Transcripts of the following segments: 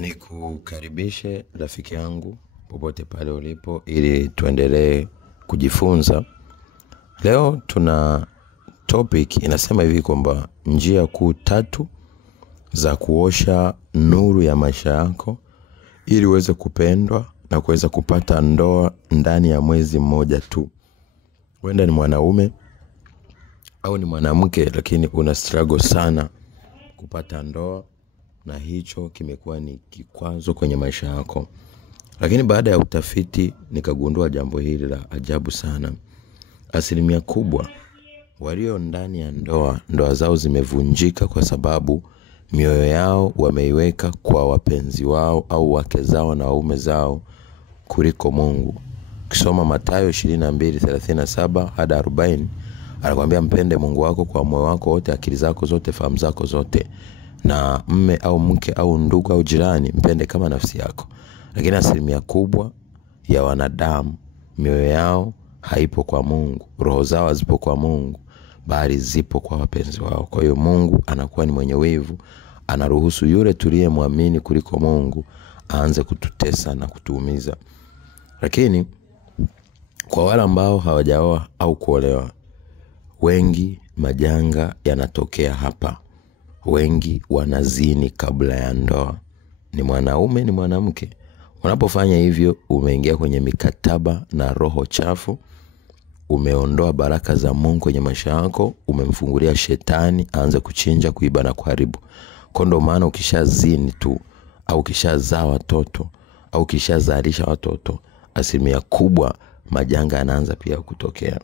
Nikukaribishe rafiki yangu popote pale ulipo ili tuendelee kujifunza. Leo tuna topic inasema hivi kwamba njia kuu 3 za kuosha nuru ya maisha yako ili uweze kupendwa na kuweza kupata ndoa ndani ya mwezi mmoja tu. Wenda ni mwanaume au ni mwanamke lakini una struggle sana kupata ndoa na hicho kimekuwa ni kikwazo kwenye maisha yako. Lakini baada ya utafiti nikagundua jambo hili la ajabu sana. Asilimia kubwa walio ndani ya ndoa zao zimevunjika kwa sababu mioyo yao wameiweka kwa wapenzi wao au wake zao na waume zao kuliko Mungu. Ukisoma Mathayo 22:37 hadi 40 anakuambia mpende Mungu wako kwa moyo wako wote, akili zako zote, fahamu zako zote, na mme au mke au ndugu au jirani mpende kama nafsi yako. Lakini asilimia kubwa ya wanadamu mioyo yao haipo kwa Mungu, roho zao hazipo kwa Mungu, bali zipo kwa wapenzi wao. Kwa hiyo Mungu anakuwa ni mwenye wivu, anaruhusu yule tuliyemwamini kuliko Mungu aanze kututesa na kutuumiza. Lakini kwa wale ambao hawajaoa au kuolewa, wengi majanga yanatokea hapa. Wengi wanazini kabla ya ndoa. Ni mwanaume ni mwanamke. Unapofanya hivyo umeingia kwenye mikataba na roho chafu. Umeondoa baraka za Mungu kwenye maisha yako, umemfungulia shetani aanze kuchinja, kuiba na kuharibu. Kwa ndo maana ukishazini tu au ukishazaa watoto au ukishazalisha watoto, asilimia kubwa majanga yanaanza pia kutokea.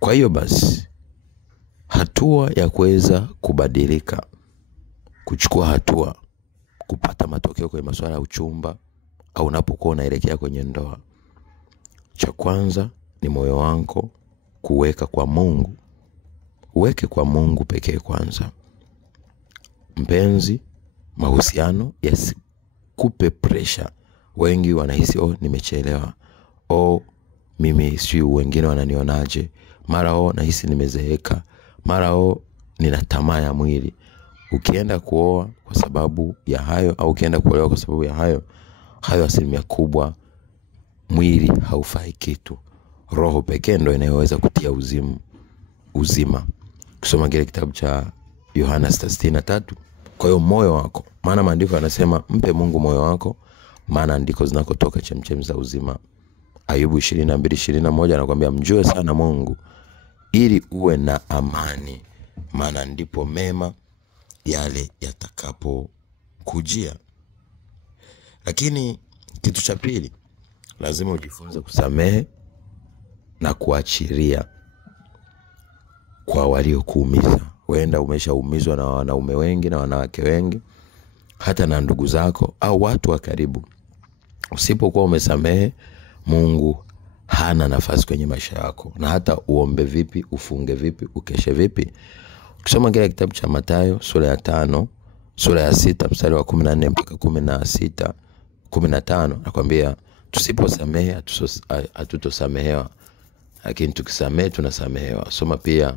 Kwa hiyo basi hatua ya kuweza kubadilika, kuchukua hatua, kupata matokeo kwenye masuala ya uchumba au unapokuwa unaelekea kwenye ndoa, cha kwanza ni moyo wako kuweka kwa Mungu. Uweke kwa Mungu pekee kwanza. Mpenzi, mahusiano yasikupe pressure. Wengi wanahisi nimechelewa, mimi si wengine wananionaje, mara nahisi nimezeeka, mara nina tamaa ya mwili. Ukienda kuoa kwa sababu ya hayo au ukienda kuolewa kwa sababu ya hayo asilimia kubwa mwili haufai kitu. Roho pekee ndio inayoweza kutia uzima. Kusoma kile kitabu cha Yohana 6:63. Kwa hiyo moyo wako, maana maandiko yanasema mpe Mungu moyo wako, maana ndiko zinakotoka chemchem za uzima. Ayubu 22:21 anakuambia mjue sana Mungu ili uwe na amani, maana ndipo mema yale yatakapo kujia. Lakini kitu cha pili, lazima ujifunze kusamehe na kuachilia kwa waliokuumiza. Wenda umeshaumizwa na wanaume wengi na wanawake wengi, hata na ndugu zako au watu wa karibu. Usipokuwa umesamehe, Mungu hana nafasi kwenye maisha yako. Na hata uombe vipi, ufunge vipi, ukeshe vipi. Ukisoma kile kitabu cha Mathayo sura ya 5, sura ya 6 mstari wa 14 mpaka 15 nakwambia tusiposamehe hatutosamehewa, lakini tukisamehe tunasamehewa. Soma pia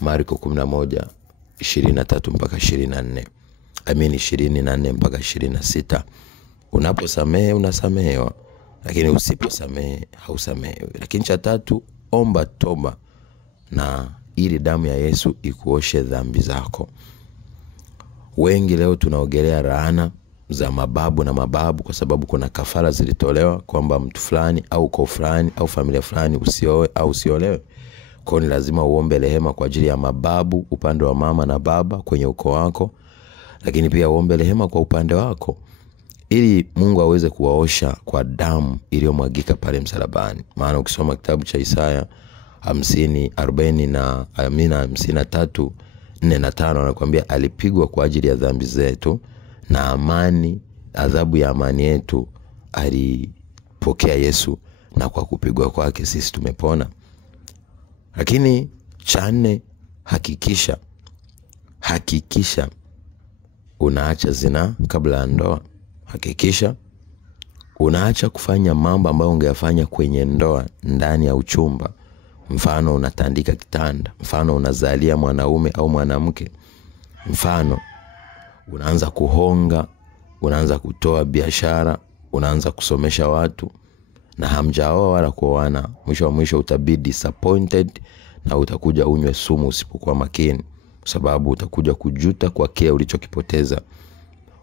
Marko 11:23 mpaka 24. 24 mpaka 26. Unaposamehe unasamehewa, lakini usiposamehe hausamehewi. Lakini cha 3, omba toba na ili damu ya Yesu ikuoshe dhambi zako. Wengi leo tunaogelea laana za mababu na mababu kwa sababu kuna kafara zilitolewa kwamba mtu fulani au ukoo fulani au familia fulani usioe au usiolewe. Kwa hiyo ni lazima uombe rehema kwa ajili ya mababu upande wa mama na baba kwenye ukoo wako, lakini pia uombe rehema kwa upande wako ili Mungu aweze kuwaosha kwa damu iliyomwagika pale msalabani. Maana ukisoma kitabu cha Isaya 53:4-5 anakuambia alipigwa kwa ajili ya dhambi zetu na adhabu ya amani yetu alipokea Yesu, na kwa kupigwa kwake sisi tumepona. Lakini cha 4, hakikisha unaacha zina kabla ya ndoa. Hakikisha unaacha kufanya mambo ambayo ungeyafanya kwenye ndoa ndani ya uchumba. Mfano unatandika kitanda, mfano unazalia mwanaume au mwanamke, mfano unaanza kuhonga unaanza kutoa biashara, unaanza kusomesha watu na hamjaoa wala kuoana, mwisho wa mwisho utabe disappointed na utakuja unywe sumu usipokuwa makini, sababu utakuja kujuta kwa kile ulichokipoteza.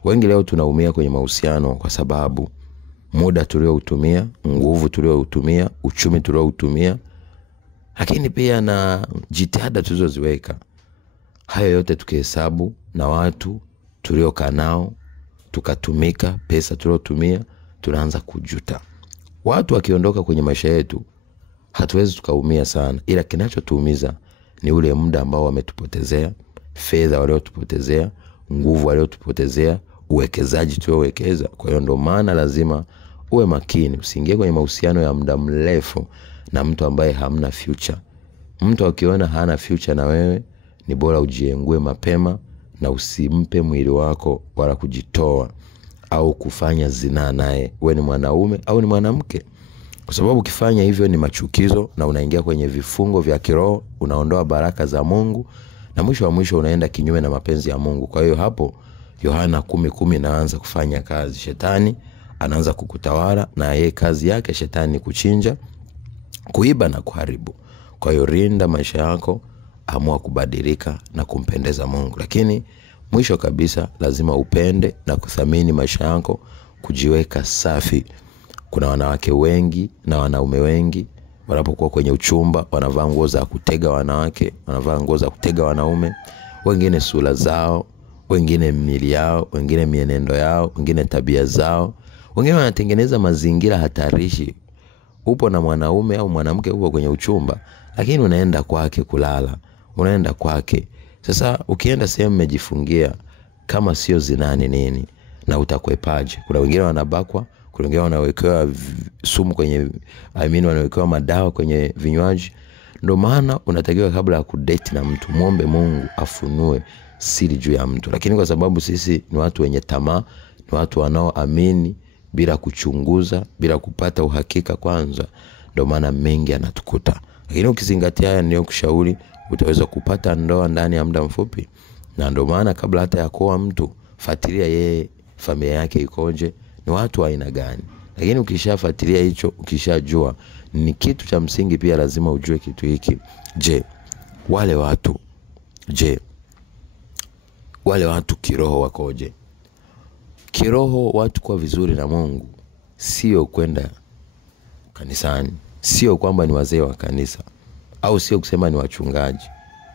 Wengi leo tunaumia kwenye mahusiano kwa sababu muda tulioutumia, nguvu tulioutumia, uchumi tulioutumia, lakini pia na jitihada tulizoziweka. Hayo yote tukihesabu na watu tuliokaa nao, tukatumika, pesa tuliotumia, tunaanza kujuta. Watu wakiondoka kwenye maisha yetu, hatuwezi tukaumia sana, ila kinachotuumiza ni ule muda ambao wametupotezea, fedha waliotupotezea, nguvu waliotupotezea, uwekezaji tuliowekeza. Kwa hiyo ndio maana lazima uwe makini, usiingie kwenye mahusiano ya muda mrefu na mtu ambaye hamna future. Mtu akiona hana future na wewe, ni bora ujiengue mapema na usimpe mwili wako wala kujitoa au kufanya zinaa naye, wewe ni mwanaume au ni mwanamke. Kwa sababu ukifanya hivyo ni machukizo na unaingia kwenye vifungo vya kiroho, unaondoa baraka za Mungu na mwisho wa mwisho unaenda kinyume na mapenzi ya Mungu. Kwa hiyo hapo Yohana 10:10 inaanza kufanya kazi. Shetani anaanza kukutawala na yeye kazi yake shetani kuchinja, kuiba na kuharibu. Kwa hiyo rinda maisha yako, amua kubadilika na kumpendeza Mungu. Lakini mwisho kabisa lazima upende na kuthamini maisha yako, kujiweka safi. Kuna wanawake wengi na wanaume wengi wanapokuwa kwenye uchumba wanavaa nguo za kutega wanawake, wanavaa nguo za kutega wanaume, wengine sura zao, wengine miili yao, wengine mienendo yao, wengine tabia zao, wengine wanatengeneza mazingira hatarishi. Upo na mwanaume au mwanamke upo kwenye uchumba, lakini unaenda kwake kulala, unaenda kwake. Sasa ukienda sehemu umejifungia, kama sio zinani nini na utakwepaje? Kuna wengine wanabakwa, kuna wengine wanawekewa sumu kwenye wanawekewa madawa kwenye vinywaji. Ndio maana unatakiwa kabla ya kudate na mtu muombe Mungu afunue siri juu ya mtu. Lakini kwa sababu sisi ni watu wenye tamaa, ni watu wanaoamini bila kuchunguza, bila kupata uhakika kwanza, ndio maana mengi yanatukuta. Lakini ukizingatia haya ndio kushauri, utaweza kupata ndoa ndani ya muda mfupi. Na ndio maana kabla hata ya kuoa mtu, fuatilia yeye familia yake ikoje, ni watu wa aina gani. Lakini ukishafuatilia hicho, ukishajua, ni kitu cha msingi pia lazima ujue kitu hiki. Wale watu kiroho wakoje? Kiroho watu kwa vizuri na Mungu sio kwenda kanisani, sio kwamba ni wazee wa kanisa, au sio kusema ni wachungaji,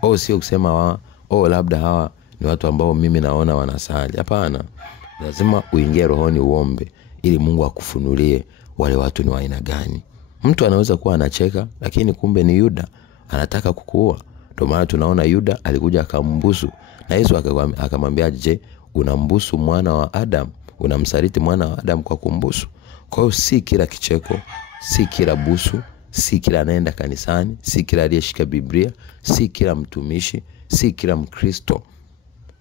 au sio kusema labda hawa ni watu ambao mimi naona wanasali. Hapana, lazima uingie rohoni uombe ili Mungu akufunulie wale watu ni wa aina gani. Mtu anaweza kuwa anacheka lakini kumbe ni Yuda, anataka kukuua. Ndio maana tunaona Yuda alikuja akambusu na Yesu akamwambia, je, unambusu mwana wa Adam? Unamsaliti mwana wa Adam kwa kumbusu? Kwa hiyo si kila kicheko, si kila busu, si kila anaenda kanisani, si kila aliyeshika Biblia, si kila mtumishi, si kila Mkristo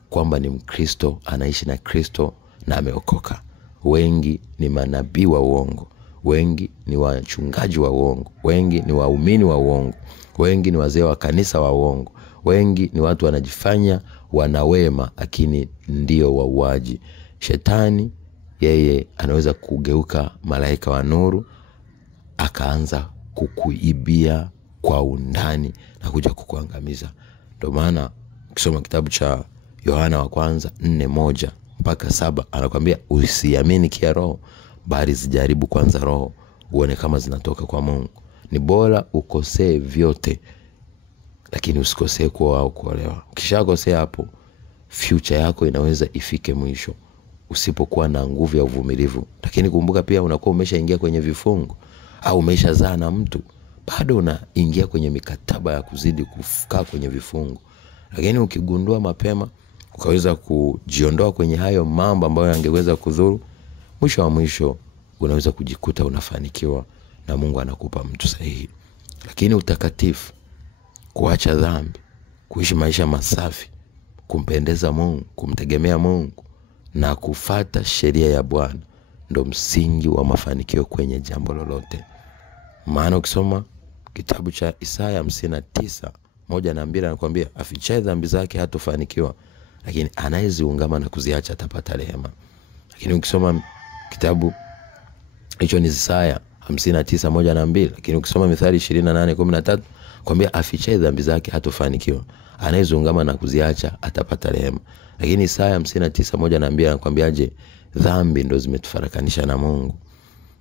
kwamba ni Mkristo, anaishi na Kristo na ameokoka. Wengi ni manabii wa uongo, wengi ni wachungaji wa uongo, wengi ni waumini wa uongo, wengi ni wazee wa kanisa wa uongo, wengi ni watu wanajifanya wanawema lakini ndio wauaji. Shetani yeye anaweza kugeuka malaika wa nuru, akaanza kukuibia kwa undani na kuja kukuangamiza. Ndio maana ukisoma kitabu cha Yohana wa kwanza 4:1-7 anakuambia usiamini kia roho, bali zijaribu kwanza roho uone kama zinatoka kwa Mungu. Ni bora ukosee vyote lakini usikosee kuoa au kuolewa. Ukishakosea hapo, future yako inaweza ifike mwisho usipokuwa na nguvu ya uvumilivu. Lakini kumbuka pia unakuwa umeshaingia kwenye vifungo au umeshazaa na mtu, bado unaingia kwenye mikataba ya kuzidi kukaa kwenye vifungo. Lakini ukigundua mapema, ukaweza kujiondoa kwenye hayo mambo ambayo yangeweza kudhuru, mwisho wa mwisho unaweza kujikuta unafanikiwa na Mungu anakupa mtu sahihi. Lakini utakatifu, kuacha dhambi, kuishi maisha masafi, kumpendeza Mungu, kumtegemea Mungu na kufuata sheria ya Bwana ndio msingi wa mafanikio kwenye jambo lolote. Maana ukisoma kitabu cha Isaya 59:1-2 anakuambia afichaye dhambi zake hatofanikiwa, lakini anayeziungama na kuziacha atapata rehema. Lakini ukisoma kitabu hicho ni Isaya 59:1-2, lakini ukisoma Mithali 28:13 kwambia afichaye dhambi zake hatofanikiwa, anayezungama na kuziacha atapata rehema. Lakini Isaya 59:1-2 anakuambiaje? Dhambi ndo zimetufarakanisha na Mungu.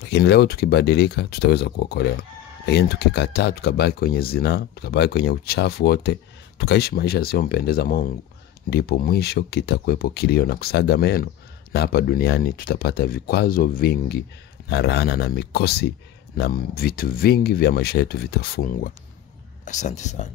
Lakini leo tukibadilika tutaweza kuokolewa. Lakini tukikataa, tukabaki kwenye zinaa, tukabaki kwenye uchafu wote, tukaishi maisha yasiyompendeza Mungu, ndipo mwisho kitakuwepo kilio na kusaga meno, na hapa duniani tutapata vikwazo vingi na laana na mikosi, na vitu vingi vya maisha yetu vitafungwa. Asante sana.